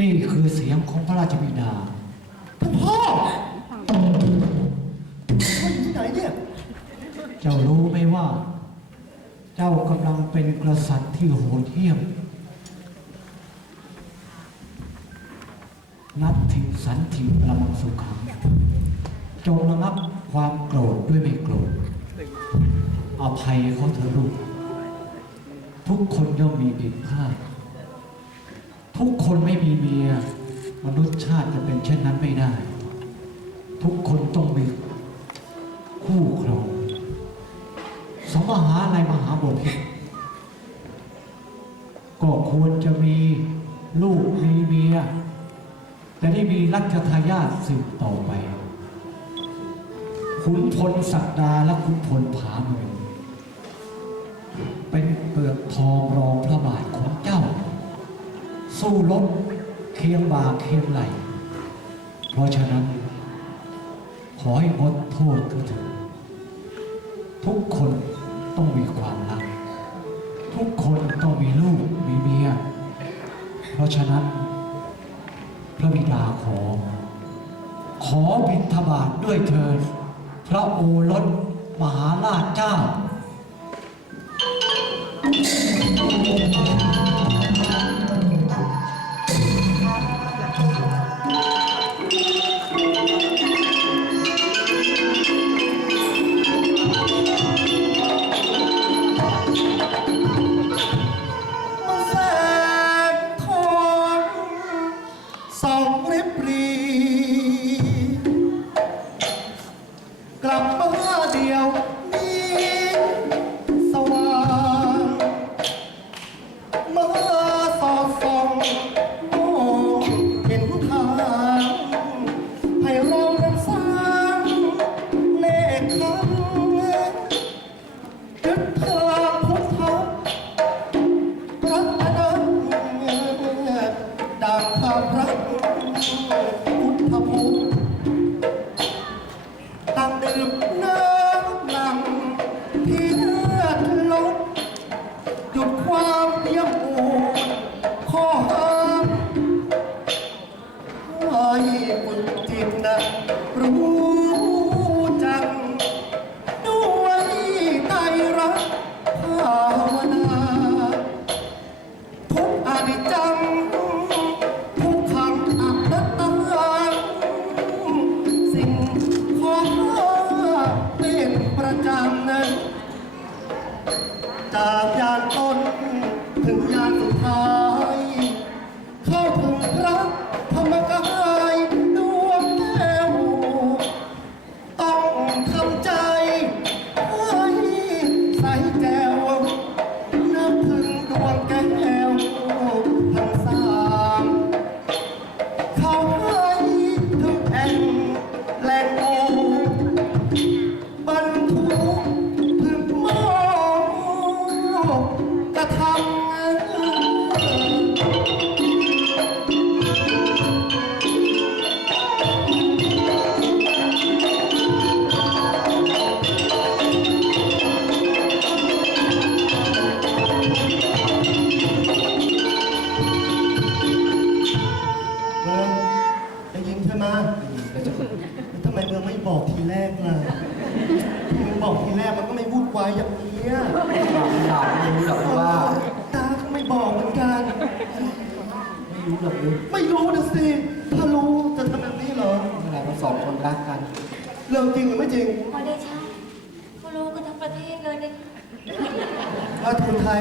นี่คือเสียงของพระราชบิดาท่านพ่อพ่ออยู่ที่ไหนเนี่ย เจ้ารู้ไหมว่า เจ้ากำลังเป็นกษัตริย์ที่โหดเหี้ยม นับถิงสันถิประมังสุขัง จงระงับความโกรธด้วยไม่โกรธอภัยเขาเถอะลูก ทุกคนย่อมมีผิดพลาด ทุกคนไม่มีเมีย มนุษยชาติจะเป็นเช่นนั้นไม่ได้ ทุกคนต้องมีคู่ครอง สมหาในมหาบพิตรก็ควรจะมีลูกมีเมียแต่ได้มีรัชทายาทสืบต่อไป ขุนพลศักดาและขุนพลผาเมืองเป็นเปลือกทองรองพระบาทของเจ้า สู้รบเคียงบ่าเคียงไหล เพราะฉะนั้น ขอให้งดโทษเถิดทุกคนต้องมีความรัก ทุกคนต้องมีลูกมีเมีย เพราะฉะนั้น พระบิดาขอ ขอบิณฑบาตด้วยเถิดพระโอรสมหาราชเจ้า ยินใช่ไหมทำไมเมืองไม่บอกทีแรกล่ะที่มึงบอกทีแรกมันก็ไม่พูดวายอย่างนี้อะถามไม่รู้หรอกว่า ตาก็ไม่บอกเหมือนกัน ไม่รู้หรอกเลยไม่รู้นะสิ ถ้ารู้จะทำแบบนี้เหรอเมื่อไหร่เราสองคนรักกัน เรื่องจริงหรือไม่จริงพอได้ใช่เขารู้กันทั้งประเทศเลยเนี่ยถ้าทุนไทย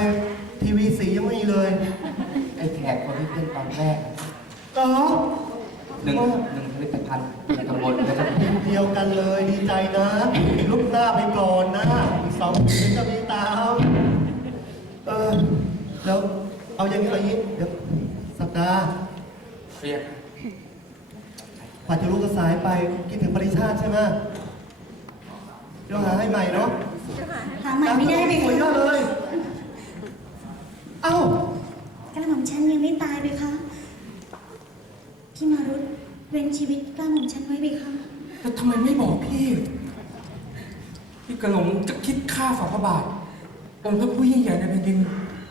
ทีวีสียังไม่มีเลย ไอ้แขกคนที่เต้นตอนแรกอ๋อ หนึ่งหนึ่งผลิตภัณฑ์ในตำบลนะครับทีมเดียวกันเลยดีใจนะลุกหน้าไปก่อนนะอีกสองปีจะมีตามเออแล้วเอาอย่างนี้เอาอย่างนี้เดี๋ยวสัปดาห์เรียกกว่าจะรู้ก็สายไปคิดถึงปริชาติใช่ไหมเดี๋ยวหาให้ใหม่เนาะหาใหม่ไม่ได้ไหมสวยคะมากเลย เอ้ากระหม่อมฉันยังไม่ตายไปคะ พี่มารุตเว้นชีวิตกระหม่อมฉันไว้ไปคะแล้วทำไมไม่บอกพี่ พี่กระหลงจะคิดค่าฝ่าพระบาทองค์พระผู้ยิ่งใหญ่ในแผ่นดิน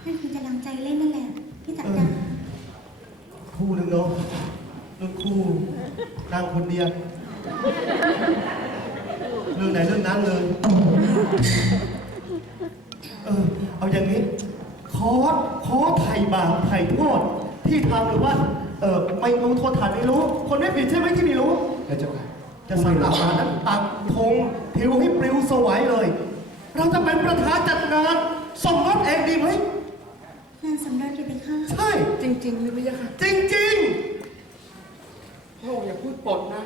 นั่นคือจะลังใจเล่นนั่นแหละพี่จัดการพคู่หนึ่งเนาะเรื่องคู่นางคนเดียวเรื่องไหนเรื่องนั้นเลย เออ เอาอย่างนี้ ขอขอไถ่บาปไถ่โทษที่ทำหรือว่า เออไม่รู้โทษฐานไม่รู้ คนไม่ผิดใช่ไหมที่ไม่รู้ พระเจ้าค่ะจะสั่งอาหารนั้นตักธงทิวให้ปลิวสวยเลย เราจะเป็นประธานจัดงานส่งรถเองดีไหมงานสำเร็จเลยไหมคะใช่ จริงๆเลยพี่ยะค่ะจริง พระองค์อย่าพูดปดนะ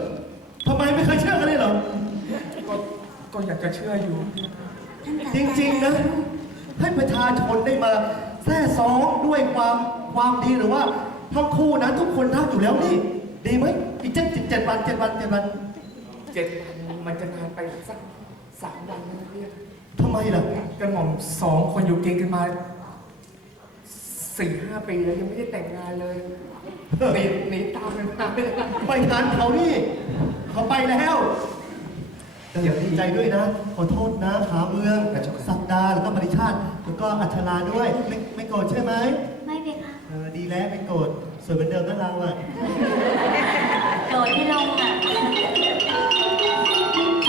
ๆ ทำไมไม่เคยเชื่อกันเลยเหรอ ก็ก็อยากจะเชื่ออยู่ ท่านกลับจริงๆนะให้ประชาชนได้มาแท้ซ้องด้วยความความดีหรือว่า ทั้งคู่นั้นทุกคนรักอยู่แล้วนี่ ดีไหมอีกเจ็ดเจ็ดวันเจ็ดวันเจ็ดวันเจ็ดวันมันจะนานไปสักสามวันนะพี่ยะทำไมล่ะกระหม่อมสองคนอยู่กินกันมาสี่ห้าปีแล้วยังไม่ได้แต่งงานเลยหนีหนีตามกันมาไม่ได้ไปทานเขานี่ เขาไปแล้วเดี๋ยวดีใจด้วยนะ ขอโทษนะขาเมืองสัปดาห์แล้วก็ปริชาติ แล้วก็อัชราด้วย ไม่ไม่โกรธใช่ไหมไม่เพคะ เออดีแล้วไม่โกรธสวยเหมือนเดิมนะเราอะ โกรธที่ลงอะ